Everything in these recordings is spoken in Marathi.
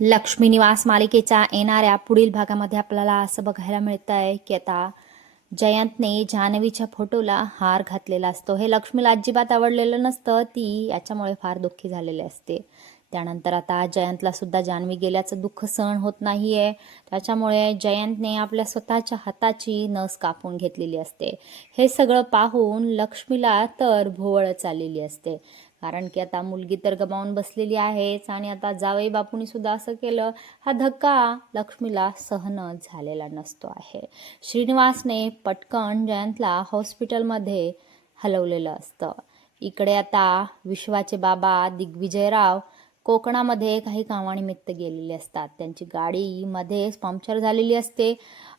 लक्ष्मी निवास मालिकेच्या येणाऱ्या पुढील भागामध्ये आपल्याला असं बघायला मिळतं आहे की आता जयंतने जान्हवीच्या फोटोला हार घातलेला असतो. हे लक्ष्मीला अजिबात आवडलेलं नसतं. ती याच्यामुळे फार दुःखी झालेली असते. त्यानंतर आता जयंतला सुद्धा जान्हवी गेल्याचं दुःख सहन होत नाही आहे त्याच्यामुळे जयंतने आपल्या स्वतःच्या हाताची नस कापून घेतलेली असते. हे सगळं पाहून लक्ष्मीला तर भोवळच आलेली असते. कारण की आता मुलगी तर गमावून बसलेली आहेच आणि आता जावई बापूंनी सुद्धा असं केलं हा धक्का लक्ष्मीला सहन झालेला नसतो आहे. श्रीनिवासने पटकन जयंतला हॉस्पिटलमध्ये हलवलेलं असतं. इकडे आता विश्वाचे बाबा दिग्विजयराव कोकणामध्ये काही कामानिमित्त गेलेले असतात. त्यांची गाडी मध्येच पंक्चर झालेली असते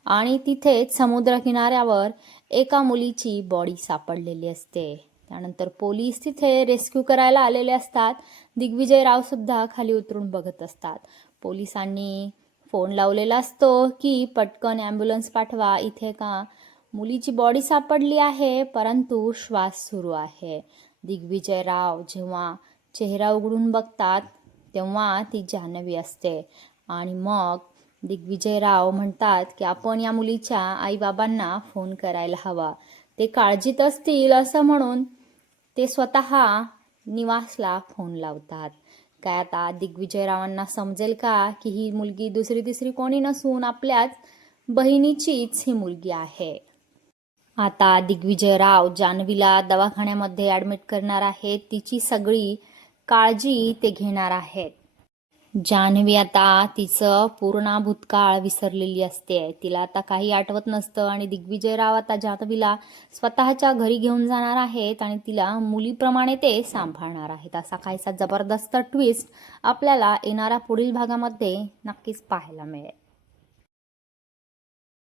आणि तिथेच समुद्रकिनाऱ्यावर एका मुलीची बॉडी सापडलेली असते. त्यानंतर पोलीस तिथे रेस्क्यू करायला आलेले असतात. दिग्विजयराव सुद्धा खाली उतरून बघत असतात. पोलिसांनी फोन लावलेला असतो की पटकन ॲम्ब्युलन्स पाठवा इथे का? मुलीची बॉडी सापडली आहे परंतु श्वास सुरू आहे. दिग्विजयराव जेव्हा चेहरा उघडून बघतात तेव्हा ती जान्हवी असते. आणि मग दिग्विजयराव म्हणतात की आपण या मुलीच्या आईबाबांना फोन करायला हवा. ते काळजीत असतील असं म्हणून ते स्वतः निवासला फोन लावतात. काय आता दिग्विजयरावांना समजेल का की ही मुलगी दुसरी तिसरी कोणी नसून आपल्याच बहिणीचीच ही मुलगी आहे? आता दिग्विजयराव जान्हवीला दवाखान्यामध्ये ॲडमिट करणार आहेत. तिची सगळी काळजी ते घेणार आहेत. जान्हवी आता तिचं पूर्ण भूतकाळ विसरलेली असते. तिला आता काही आठवत नसतं आणि दिग्विजयराव आता जान्हवीला स्वतःच्या घरी घेऊन जाणार आहेत आणि तिला मुलीप्रमाणे ते सांभाळणार आहेत. असा काहीसा जबरदस्त ट्विस्ट आपल्याला येणाऱ्या पुढील भागामध्ये नक्कीच पाहायला मिळेल.